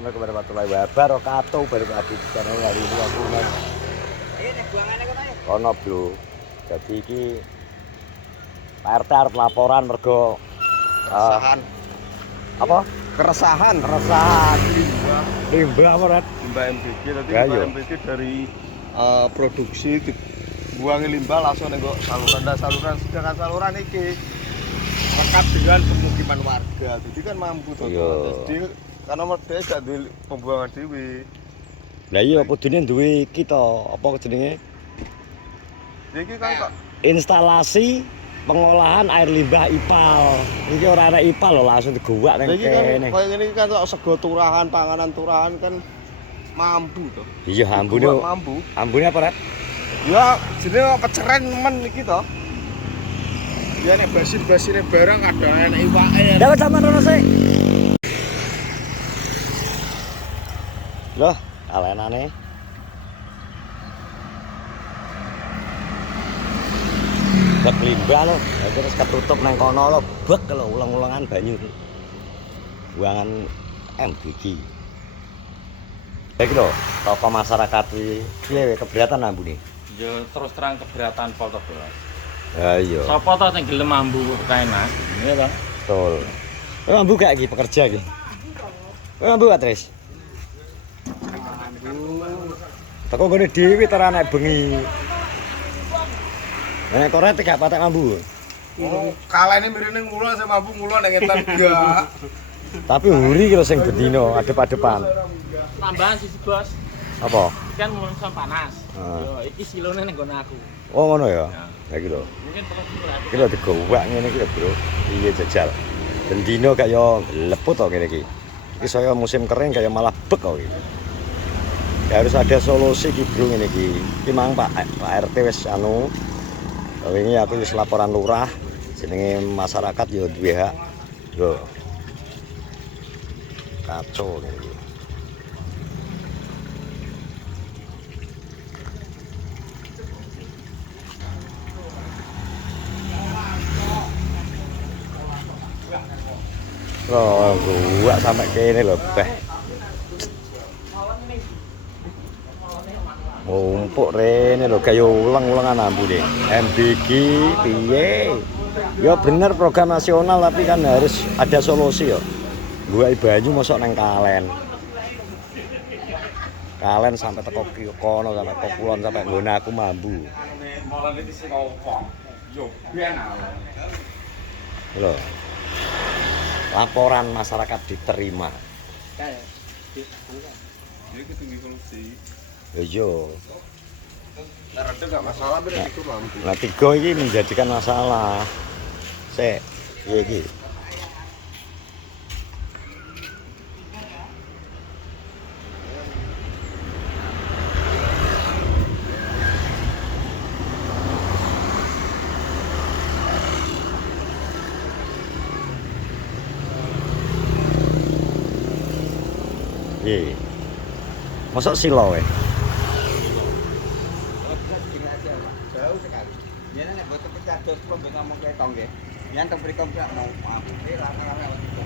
Assalamualaikum warahmatullahi wabarakatuh. Balik lagi di channel hari ini aku nang kono bro. Jadi iki Pak RT arep laporan mergo keresahan. Apa? Keresahan Limbah apa, Red? limbah MBG tadi. Ya, limbah iya. MBG dari produksi dibuangi limbah langsung nengok saluran. Dan saluran, sedangkan saluran iki lekat dengan pemukiman warga, jadi kan mampu tuh. Iya. Jadi karena mereka gak di pembuangan dewi. Lah iya kudune duwe iki to, apa jenenge? Jadi kan kok Instalasi pengolahan air limbah IPAL. Iki ora ana IPAL lho, langsung digowak ning jadi kan kene. kayak gini kan kok sego turahan, panganan turahan kan mampu tuh. Iya, ambune. Digowak mampu. Ambune apa, Red? Ya, jadi peceren men iki to. Ya nek basin-basine barang kadang enek iwake. Dapat sampean rono sik. Loh, alenane. Bak limbah lho, terus ketutup nang kono lho, bek lho ulang-ulangan banyu. Buangan MBG. Baik lho, tokoh masyarakat iki piye keberatan ambune? Ya terus terang keberatan pol to, Bro. Ya iya. Sopo to sing gelem mambu kae Mas? Iya to. Betul. Mambu gak iki pekerja iki? Mambu gak, Tris? Teko gone dhewe ora nek bengi. Nek korek gak patek mambu. Oh, kalene mirene ngulon saya mampu ngulon nek ngetan enggak. Tapi huri kira sing bendino adep-adepan. Tambahan sisi Bos. Apa? Kan mulai panas. Ah. Yo iki silone ning gone aku. Oh ngono ya. Ya iki lho. Mungkin pekerja berarti. Iki lho digowak ngene iki lho, Bro. Iya jajal. Bendino kaya leput to kene iki. Iki saya musim kering kaya malah bek kok iki. Ya harus ada solusi iki, Bro, ngene iki. Iki mang Pak RT wis anu. Wingi aku wis laporan lurah jenenge masyarakat ya duwe hak. Lho. Kacau ngene iki. Loh, gua sampai kene lho, Beh. Mumpuk rene lho kaya ulang-ulangan ambune. MBG piye? Ya bener program nasional tapi kan harus ada solusi ya. Gua banyu mosok nang Kalen. Kalen sampai teko kono sampai teko kulon sampai nggone aku mambu. Mulane dhisik opo? Yo ben Lho. Laporan masyarakat diterima. Jadi ketinggi solusi. Ya iya. Nek rada enggak masalah bener itu mampu. Nah, tiga ini menjadikan masalah. Sek, iya iki. Iya. Masuk silo we. Jauh sekali. Yen nek boten kecados kula mbek ngomong ke tong nggih. Yen teng mriku gak mau mampu. Rame-rame itu.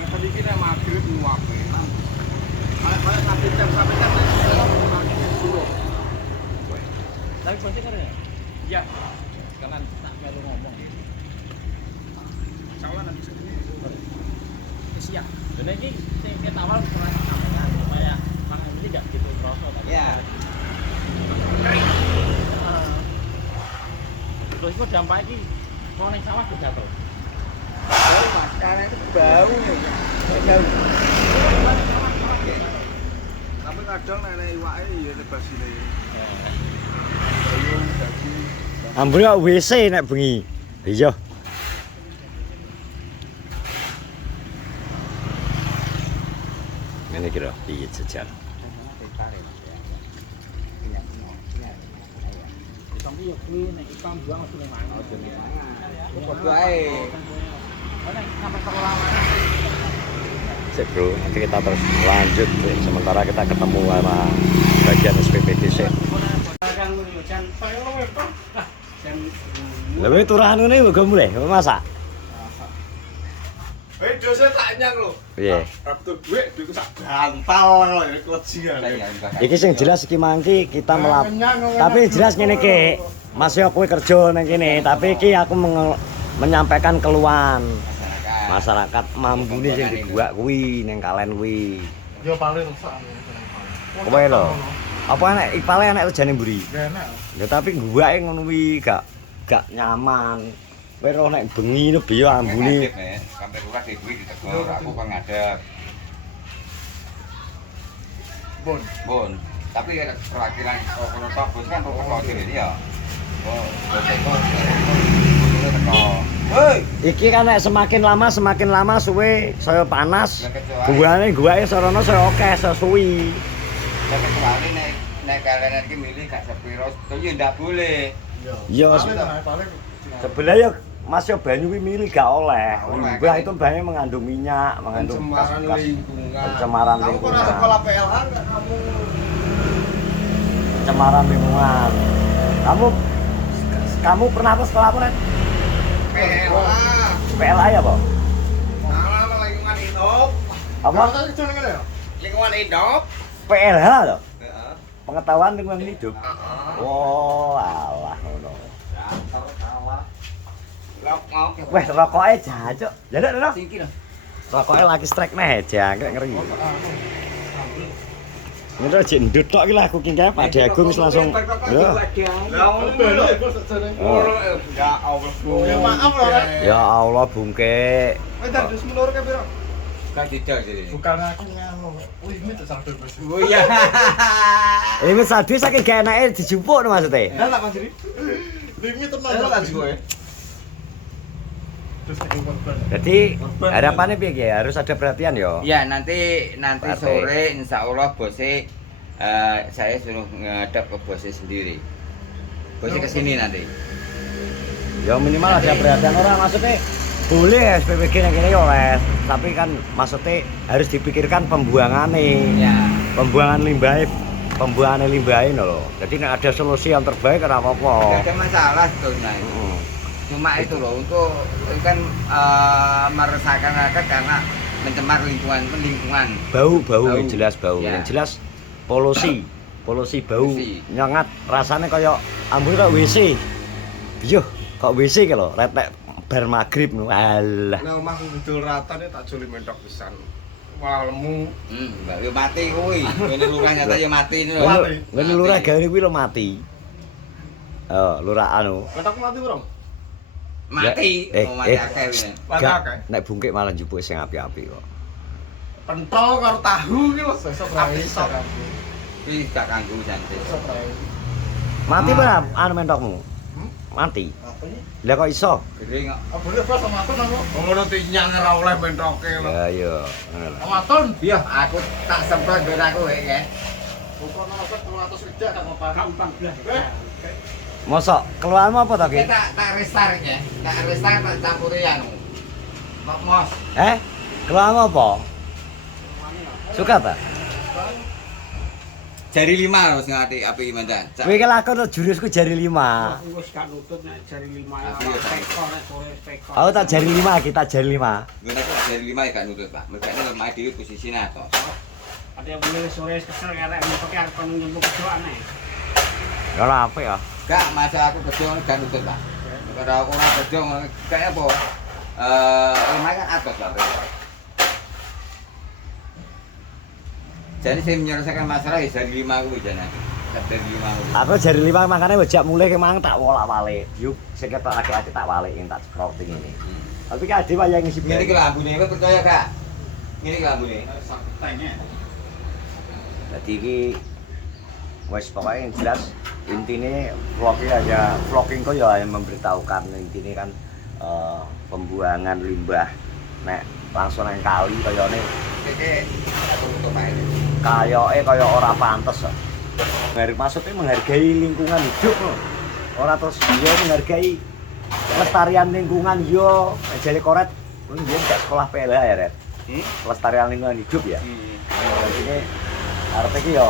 Nek iki nek magrib nuwape. Kalau sampai jam Tapi bonceng kan ya? Iya. Kalian tak melu ngomong. salah nanti segini. Siap. Dan iki sing kita awal pernah sampaikan supaya Mang Emily enggak gitu kroso tadi. Ya. Terus itu dampak iki mau ning sawah juga to. Bau Mas, karena itu bau ya. Bau. Tapi kadang nek iwake ya lebasine. Bayung daging. Ambune kok WC nek bengi. Iya. Ngene iki lho, piye jajar. Sampai yo kuwi nek ikam buang mesti ning mangan. Padha ae. Nek sampai sekolah mana? Sik bro, nanti kita terus lanjut deh. Sementara kita ketemu sama bagian SPPD sik. Lha wis turahan ngene uga mulai masak. Dosnya tak nyang lho. Piye? Rabtu duitku sak bantal lho klejian. Iki sing jelas iki mangki kita tapi jelas ngene iki. Mas yo kowe kerja nang kene, tapi iki aku menyampaikan keluhan masyarakat mambune sing dibuak kuwi ning kalen kuwi. Yo paling rusak. Kowe lho. Apa enek ipale enek rejane mburi? Enak. Ya tapi guake ngono kuwi gak nyaman. Kowe roh nek bengi no biyo ambune. Sampai kurang duit ditegur, aku kan ngadep. Bon. Tapi perwakilan kono tok bos kan rokok dhewe ya. Oh, hei, Iki kan nek semakin lama suwe saya panas. Guake sarana saya akeh sesuwi. ya kecuali nek kalian iki milih gak sepiro, yo ndak boleh. Yo paling sebelah ya Mas yo banyu kuwi mili gak oleh. Limbah itu banyak mengandung minyak, mengandung pencemaran lingkungan. Pencemaran Kamu lingkungan. pernah sekolah PLH enggak kamu? Pencemaran lingkungan. Kamu pernah apa sekolah apa, Ren? PLH. PLA ya, Pak? Salah lingkungan hidup. Apa? Lingkungan hidup. PLH loh. Heeh. Pengetahuan lingkungan hidup. Heeh. Oh, alah ngono. Lok. Weh, rokoke jajok. Jaduk, Dok. Singkir. Rokoke lagi strike nih, jangkrik ngeri. Ini tuh jendut tok iki lah cooking kae Pak Agung wis langsung. Ya. Oh. Ya Allah. Ya maaf loh, Rek. Ya Allah, bungke. Wis terus mulur ke piro? Gak didol jadi. Bukan aku nganu. Wih, ini tuh sadar Mas. Oh iya. Ini sadhe saking gak enake dijupuk no maksudnya. Lah Mas Diri. Limit tenan. Lah kan gue. Terus nek korban. Jadi harapannya piye Ki? Harus ada perhatian yo. Ya nanti Partai. sore insya Allah bosnya saya suruh ngadap ke bosnya sendiri. Bosnya kesini nanti. Ya minimal ada perhatian orang maksudnya boleh SPPG yang kini oleh, tapi kan maksudnya harus dipikirkan pembuangannya, Ya. pembuangan limbahnya loh. Jadi nek ada solusi yang terbaik kan apa Tidak apa. ada masalah sebetulnya. Cuma itu loh untuk kan meresahkan rakyat karena mencemar lingkungan. Bau Bau. yang jelas bau, Ya. yang jelas polusi bau, Polusi. nyengat rasanya kayak ambune kayak WC. Yo, kok WC ki lho, retek bar magrib no. Alah. Nah, omahku ngidul rata nih tak juli mentok pisan. Wah, lemu. Mbak yo mati kuwi. Ngene lurah nyata yo mati ini lho. Ngene lurah gawe kuwi lho mati. Oh, lurah anu. Mentok mati, Bro. Mati, Eh, mau mati eh. akeh wis. Mati Gak, akeh. nek bungkik malah njupuk sing api-api kok. Pentol karo tahu ki lho. Api sok. Wis gak kanggo jante. Mati apa anu mentokmu? Mati. Lah kok iso? Gede kok. Boleh pas sama Aton aku. Ngono tinyang ora oleh mentoke lho. Ya iya, ngono lho. Sama Aton. Iya, aku tak semprot ben aku ya. Bukan apa 200 ridak tak apa. Gampang belas. Mosok keluarmu apa to, Ki? Kita tak restart ya. Tak restart tak campuri anu. Mos. Keluarmu apa? Suka ta? Jari 5 harus ngerti api mandan. Kowe ki lakon to jurusku jari 5. Aku wis gak nutut nek jari 5 ya. Pekor nek sore pekor. Aku tak jari 5, kita jari 5. Gue nek jari 5 ya gak nutut, Pak. Mergane lemah dhewe posisine atos. Ada yang boleh sore kesel karek mentoke arep nyembuk kedoan nek. Ya ora apa ya. Gak masa aku kerja gak nutut, Pak. Kalau aku ora kerja kayak apa? Lemah kan atos, Pak. Jadi saya menyelesaikan masalah ya dari 5 aku jana. Dari 5 aku. Aku jari 5 makane wejak mulai kemang tak wolak-walik. Yuk, sing ketok laki-laki tak walik tak scrolling ini. Tapi kan ade wayang ngisi Ini ki lambune, kowe percaya gak? Ini ki lambune. Sakitnya. Jadi iki wis pokoknya yang jelas intinya vlogging kok ya yang memberitahukan intinya kan pembuangan limbah nek langsung nang kali kayane Oke, aku tutup ae. kaya ora pantes. Maksudnya menghargai lingkungan hidup loh. Ora terus yo menghargai kelestarian lingkungan yo. Jare koret lu dia gak sekolah PLH ya, Red. Kelestarian lingkungan hidup ya. Jadi arep iki yo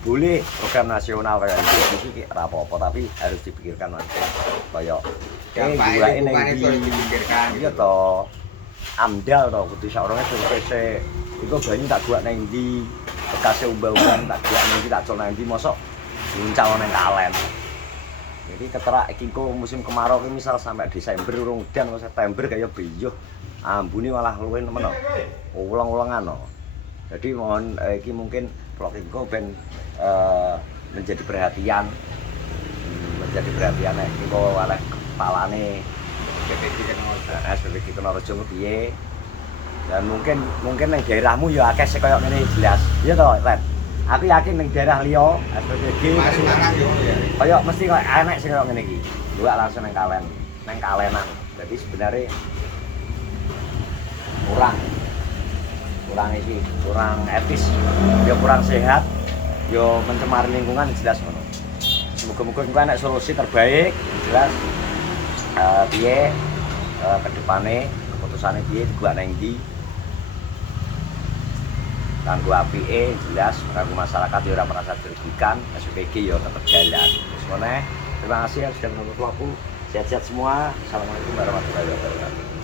boleh program nasional kayak ini ora apa-apa tapi harus dipikirkan Mas. Kayak Dampak gua lingkungan itu harus dipikirkan. Iya toh. Amdal toh kudu saurunge survei iku banyu tak buat nang ndi bekase umbah-umbahan tak buat nang ndi tak col nang ndi mosok luncal nang kalen. Jadi keterak iki kok musim kemarau ki misal sampai Desember urung udan kok September kaya biyuh. Ambune malah luwih nemen kok. Ulang-ulangan no. Jadi mohon iki mungkin vlog iki ben menjadi perhatian nek iki kok oleh kepalane SPBD Kenorojo piye. Dan mungkin ning daerahmu ya akeh sing kaya ngene jelas. Iya toh, Red. Aku yakin ning daerah liya SPBD Mari marang yo ya. kaya mesti kaya enek sing kaya ngene iki. Luwak langsung nang kalenan. Jadi sebenarnya kurang etis, ya kurang sehat, ya mencemari lingkungan jelas ngono. Semoga-moga engko enek solusi terbaik jelas piye ke depane keputusane piye dibuat nang ndi. Kanggo apike jelas kanggo masyarakat ya ora merasa dirugikan, SPG ya tetap jalan. Terus meneh, terima kasih sudah menonton vlogku. Sehat-sehat semua. Assalamualaikum warahmatullahi wabarakatuh.